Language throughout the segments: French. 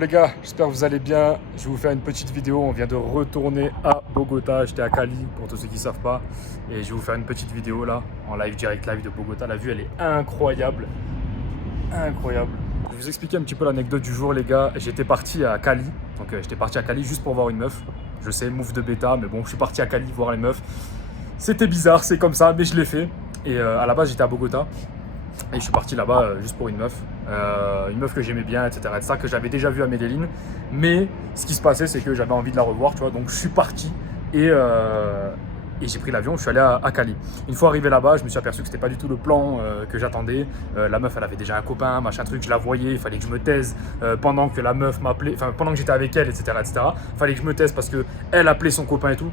Les gars, j'espère que vous allez bien. Je vais vous faire une petite vidéo. On vient de retourner à Bogota. J'étais à Cali, pour tous ceux qui ne savent pas. Et je vais vous faire une petite vidéo là, en live, direct live de Bogota. La vue, elle est incroyable. Incroyable. Je vais vous expliquer un petit peu l'anecdote du jour, les gars. J'étais parti à Cali. Donc, j'étais parti à Cali juste pour voir une meuf. Je sais, move de bêta, mais bon, je suis parti à Cali voir les meufs. C'était bizarre, c'est comme ça, mais je l'ai fait. Et à la base, j'étais à Bogota. Et je suis parti là-bas juste pour une meuf que j'aimais bien, etc., que j'avais déjà vue à Medellin. Mais ce qui se passait, c'est que j'avais envie de la revoir, tu vois. Donc je suis parti et j'ai pris l'avion, je suis allé à Cali. Une fois arrivé là-bas, je me suis aperçu que c'était pas du tout le plan que j'attendais. La meuf, elle avait déjà un copain, machin truc, je la voyais, il fallait que je me taise pendant que la meuf m'appelait, enfin pendant que j'étais avec elle, etc., etc. Il fallait que je me taise parce qu'elle appelait son copain et tout.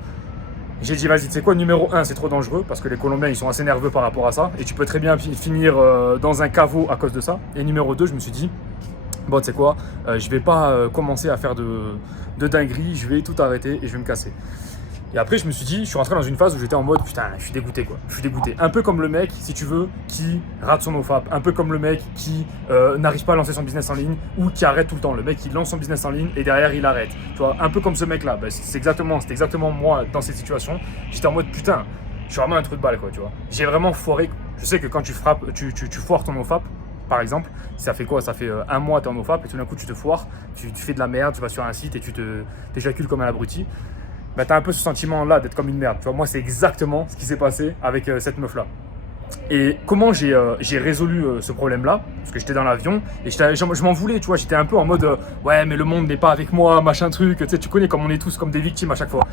J'ai dit, vas-y, tu sais quoi, numéro 1, c'est trop dangereux parce que les Colombiens, ils sont assez nerveux par rapport à ça et tu peux très bien finir dans un caveau à cause de ça. Et numéro 2, je me suis dit, bon, tu sais quoi, je vais pas commencer à faire de dingueries, je vais tout arrêter et je vais me casser. Et après, je me suis dit, je suis rentré dans une phase où j'étais en mode, putain, je suis dégoûté quoi. Je suis dégoûté. Un peu comme le mec, si tu veux, qui rate son OFAP. Un peu comme le mec qui n'arrive pas à lancer son business en ligne ou qui arrête tout le temps. Le mec qui lance son business en ligne et derrière, il arrête. Tu vois, un peu comme ce mec-là. Ben, c'est exactement moi dans cette situation. J'étais en mode, putain, je suis vraiment un trou de balle quoi, tu vois. J'ai vraiment foiré. Je sais que quand tu frappes, tu foires ton OFAP. Par exemple, ça fait quoi? Ça fait un mois, tu es en OFAP et tout d'un coup, tu te foires, tu fais de la merde, tu vas sur un site et tu t'éjacules comme un abruti. Bah, tu as un peu ce sentiment-là d'être comme une merde. Tu vois, moi, c'est exactement ce qui s'est passé avec cette meuf-là. Et comment j'ai résolu ce problème-là? Parce que j'étais dans l'avion et je m'en voulais, tu vois. J'étais un peu en mode ouais, mais le monde n'est pas avec moi, machin truc. Tu sais, tu connais comme on est tous comme des victimes à chaque fois.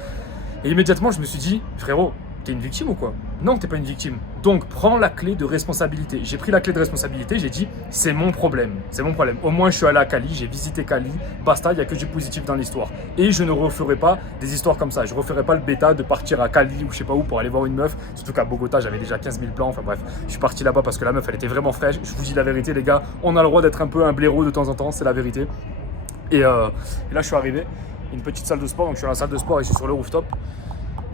Et immédiatement, je me suis dit, frérot, t'es une victime ou quoi? Non, t'es pas une victime. Donc, prends la clé de responsabilité. J'ai pris la clé de responsabilité, j'ai dit, c'est mon problème. C'est mon problème. Au moins, je suis allé à Cali, j'ai visité Cali. Basta, il n'y a que du positif dans l'histoire. Et je ne referai pas des histoires comme ça. Je ne referai pas le bêta de partir à Cali ou je sais pas où pour aller voir une meuf. Surtout qu'à Bogota, j'avais déjà 15 000 plans. Enfin bref, je suis parti là-bas parce que la meuf, elle était vraiment fraîche. Je vous dis la vérité, les gars. On a le droit d'être un peu un blaireau de temps en temps, c'est la vérité. Et là, je suis arrivé. Une petite salle de sport. Donc, je suis dans la salle de sport et je suis sur le rooftop.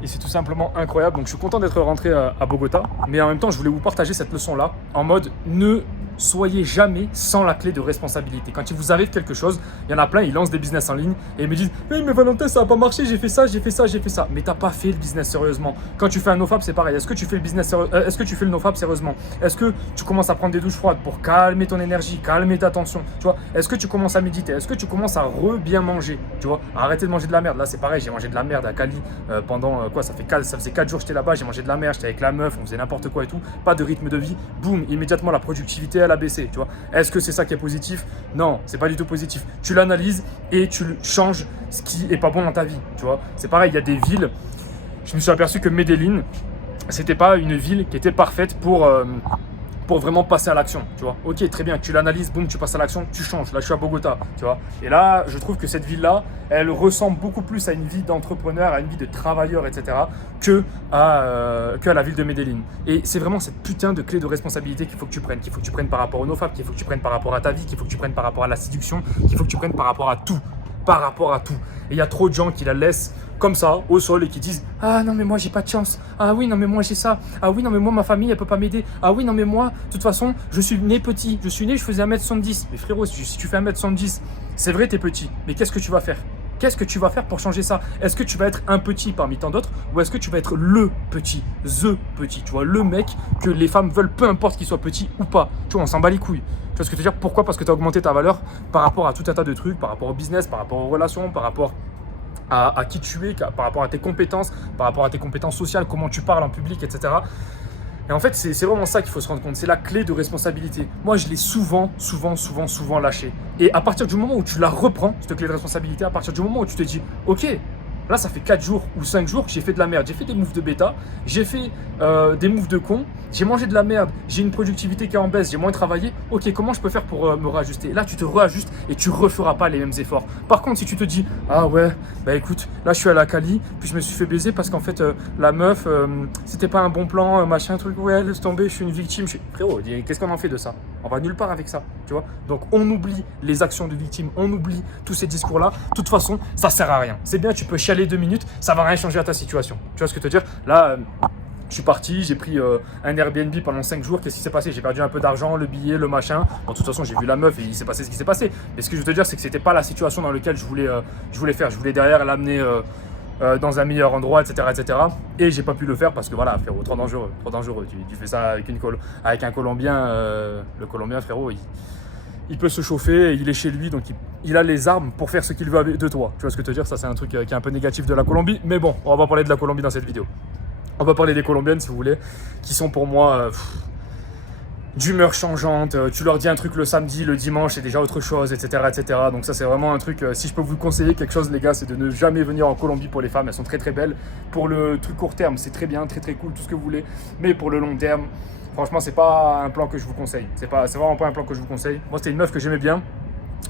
Et c'est tout simplement incroyable. Donc je suis content d'être rentré à Bogota. Mais en même temps, je voulais vous partager cette leçon-là en mode ne soyez jamais sans la clé de responsabilité. Quand il vous arrive quelque chose, il y en a plein, ils lancent des business en ligne et ils me disent hey, mais Valentin, ça n'a pas marché, j'ai fait ça, j'ai fait ça, j'ai fait ça. Mais t'as pas fait le business sérieusement. Quand tu fais un nofap, c'est pareil. Est-ce que tu fais le business est-ce que tu fais le nofap sérieusement? Est-ce que tu commences à prendre des douches froides pour calmer ton énergie, calmer ta tension? Tu vois? Est-ce que tu commences à méditer? Est-ce que tu commences à bien manger? Tu vois? Arrêter de manger de la merde. Là, c'est pareil, j'ai mangé de la merde à Cali pendant quoi? Ça faisait 4 jours que j'étais là-bas, j'ai mangé de la merde, j'étais avec la meuf, on faisait n'importe quoi et tout. Pas de rythme de vie. Boum, immédiatement la productivité elle a baissé, tu vois? Est-ce que c'est ça qui est positif? Non, c'est pas du tout positif. Tu l'analyses et tu changes ce qui est pas bon dans ta vie, tu vois. C'est pareil, il y a des villes. Je me suis aperçu que Medellin, c'était pas une ville qui était parfaite pour vraiment passer à l'action, tu vois. Ok, très bien, tu l'analyses, boum, tu passes à l'action, tu changes. Là, je suis à Bogota, tu vois. Et là, je trouve que cette ville-là, elle ressemble beaucoup plus à une vie d'entrepreneur, à une vie de travailleur, etc., que à la ville de Medellin. Et c'est vraiment cette putain de clé de responsabilité qu'il faut que tu prennes. Qu'il faut que tu prennes par rapport au nofap, qu'il faut que tu prennes par rapport à ta vie, qu'il faut que tu prennes par rapport à la séduction, qu'il faut que tu prennes par rapport à tout. Par rapport à tout. Et il y a trop de gens qui la laissent comme ça, au sol, et qui disent « Ah non mais moi j'ai pas de chance. Ah oui non mais moi j'ai ça. Ah oui non mais moi ma famille elle peut pas m'aider. Ah oui non mais moi, de toute façon, je suis né petit. Je suis né, je faisais 1m70. » Mais frérot, si tu fais 1m70, c'est vrai t'es petit. Mais qu'est-ce que tu vas faire? Qu'est-ce que tu vas faire pour changer ça? Est-ce que tu vas être un petit parmi tant d'autres ou est-ce que tu vas être le petit, the petit, tu vois, le mec que les femmes veulent, peu importe qu'il soit petit ou pas. Tu vois, on s'en bat les couilles. Tu vois ce que je veux dire? Pourquoi? Parce que tu as augmenté ta valeur par rapport à tout un tas de trucs, par rapport au business, par rapport aux relations, par rapport à qui tu es, par rapport à tes compétences, par rapport à tes compétences sociales, comment tu parles en public, etc. Et en fait, c'est vraiment ça qu'il faut se rendre compte. C'est la clé de responsabilité. Moi, je l'ai souvent lâché. Et à partir du moment où tu la reprends, cette clé de responsabilité, à partir du moment où tu te dis, ok, là, ça fait 4 jours ou 5 jours que j'ai fait de la merde. J'ai fait des moves de bêta, j'ai fait des moves de con, j'ai mangé de la merde, j'ai une productivité qui est en baisse, j'ai moins travaillé. Ok, comment je peux faire pour me réajuster? Là, tu te réajustes et tu referas pas les mêmes efforts. Par contre, si tu te dis, ah ouais, bah écoute, là, je suis à la Cali, puis je me suis fait baiser parce qu'en fait, la meuf, c'était pas un bon plan, machin, truc, ouais, laisse tomber, je suis une victime. Frérot, qu'est-ce qu'on en fait de ça? On va nulle part avec ça, tu vois. Donc, on oublie les actions de victime, on oublie tous ces discours-là. De toute façon, ça sert à rien. C'est bien, tu peux chialer 2 minutes, ça va rien changer à ta situation. Tu vois ce que je veux te dire? Là, Je suis parti, j'ai pris un Airbnb pendant 5 jours. Qu'est-ce qui s'est passé? J'ai perdu un peu d'argent, le billet, le machin. Bon, de toute façon, j'ai vu la meuf et il s'est passé ce qui s'est passé. Mais ce que je veux te dire, c'est que c'était pas la situation dans laquelle je voulais faire. Je voulais derrière l'amener dans un meilleur endroit, etc., etc. Et j'ai pas pu le faire parce que voilà, frérot, trop dangereux, trop dangereux. Tu fais ça avec un Colombien. Le Colombien, frérot, il peut se chauffer, il est chez lui, donc il a les armes pour faire ce qu'il veut de toi. Tu vois ce que je veux te dire? Ça, c'est un truc qui est un peu négatif de la Colombie. Mais bon, on va pas parler de la Colombie dans cette vidéo. On va parler des Colombiennes, si vous voulez, qui sont pour moi d'humeur changeante. Tu leur dis un truc le samedi, le dimanche, c'est déjà autre chose, etc., etc. Donc ça, c'est vraiment un truc, si je peux vous conseiller quelque chose, les gars, c'est de ne jamais venir en Colombie pour les femmes. Elles sont très, très belles. Pour le truc court terme, c'est très bien, très, très cool, tout ce que vous voulez. Mais pour le long terme, franchement, c'est pas un plan que je vous conseille. C'est vraiment pas un plan que je vous conseille. Moi, c'était une meuf que j'aimais bien.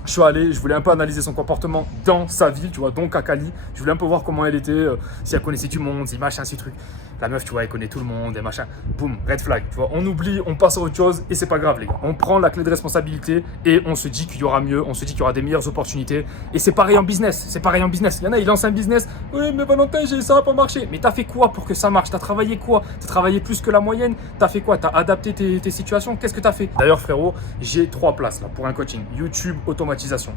Je suis allé, je voulais un peu analyser son comportement dans sa ville, tu vois, donc à Cali. Je voulais un peu voir comment elle était, si elle connaissait du monde, si machin, si truc. La meuf, tu vois, elle connaît tout le monde et machin. Boum, red flag, tu vois. On oublie, on passe à autre chose et c'est pas grave, les gars. On prend la clé de responsabilité et on se dit qu'il y aura mieux, on se dit qu'il y aura des meilleures opportunités. Et c'est pareil en business, c'est pareil en business. Il y en a, ils lancent un business. Oui, mais Valentin, ça va pas marcher. Mais t'as fait quoi pour que ça marche? T'as travaillé quoi? T'as travaillé plus que la moyenne? T'as fait quoi? T'as adapté tes situations? Qu'est-ce que t'as fait? D'ailleurs, frérot, j'ai 3 places là pour un coaching. YouTube, automatisation.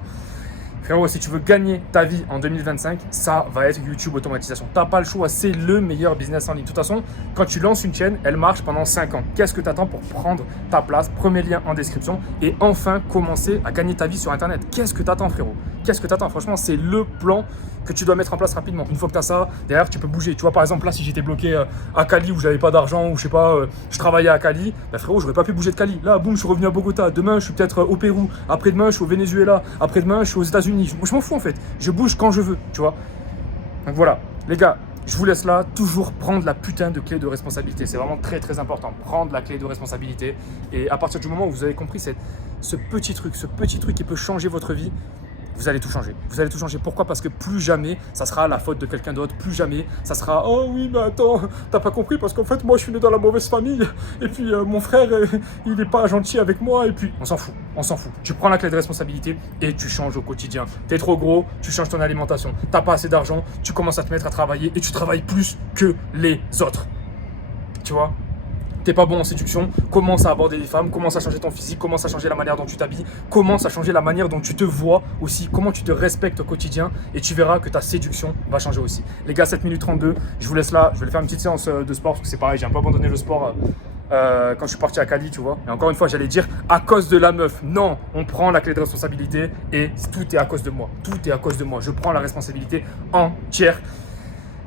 Frérot, si tu veux gagner ta vie en 2025, ça va être YouTube automatisation. Tu n'as pas le choix, c'est le meilleur business en ligne. De toute façon, quand tu lances une chaîne, elle marche pendant 5 ans. Qu'est-ce que tu attends pour prendre ta place? Premier lien en description et enfin commencer à gagner ta vie sur Internet. Qu'est-ce que tu attends, frérot? Qu'est-ce que tu attends? Franchement, c'est le plan que tu dois mettre en place rapidement. Une fois que tu as ça, derrière, tu peux bouger. Tu vois, par exemple, là, si j'étais bloqué à Cali où j'avais pas d'argent ou je sais pas, je travaillais à Cali, bah, frérot, j'aurais pas pu bouger de Cali. Là, boum, je suis revenu à Bogota. Demain, je suis peut-être au Pérou. Après-demain, je suis au Venezuela. Après-demain, je suis aux États-Unis. Je m'en fous en fait. Je bouge quand je veux, tu vois. Donc voilà, les gars, je vous laisse là. Toujours prendre la putain de clé de responsabilité. C'est vraiment très très important. Prendre la clé de responsabilité. Et à partir du moment où vous avez compris ce petit truc qui peut changer votre vie, vous allez tout changer. Vous allez tout changer. Pourquoi? Parce que plus jamais, ça sera la faute de quelqu'un d'autre. Plus jamais, ça sera « Oh oui, mais attends, t'as pas compris parce qu'en fait, moi, je suis né dans la mauvaise famille. Et puis, mon frère, il est pas gentil avec moi. » Et puis, on s'en fout. On s'en fout. Tu prends la clé de responsabilité et tu changes au quotidien. T'es trop gros, tu changes ton alimentation. T'as pas assez d'argent, tu commences à te mettre à travailler et tu travailles plus que les autres. Tu vois? T'es pas bon en séduction, commence à aborder les femmes, commence à changer ton physique, commence à changer la manière dont tu t'habilles, commence à changer la manière dont tu te vois aussi, comment tu te respectes au quotidien et tu verras que ta séduction va changer aussi. Les gars, 7 minutes 32, je vous laisse là, je vais aller faire une petite séance de sport parce que c'est pareil, j'ai un peu abandonné le sport quand je suis parti à Cali, tu vois. Et encore une fois, j'allais dire à cause de la meuf. Non, on prend la clé de responsabilité et tout est à cause de moi. Tout est à cause de moi. Je prends la responsabilité entière.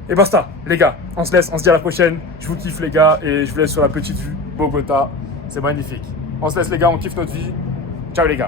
Et basta, les gars, on se laisse, on se dit à la prochaine. Je vous kiffe, les gars, et je vous laisse sur la petite vue. Bogota, c'est magnifique. On se laisse, les gars, on kiffe notre vie. Ciao, les gars.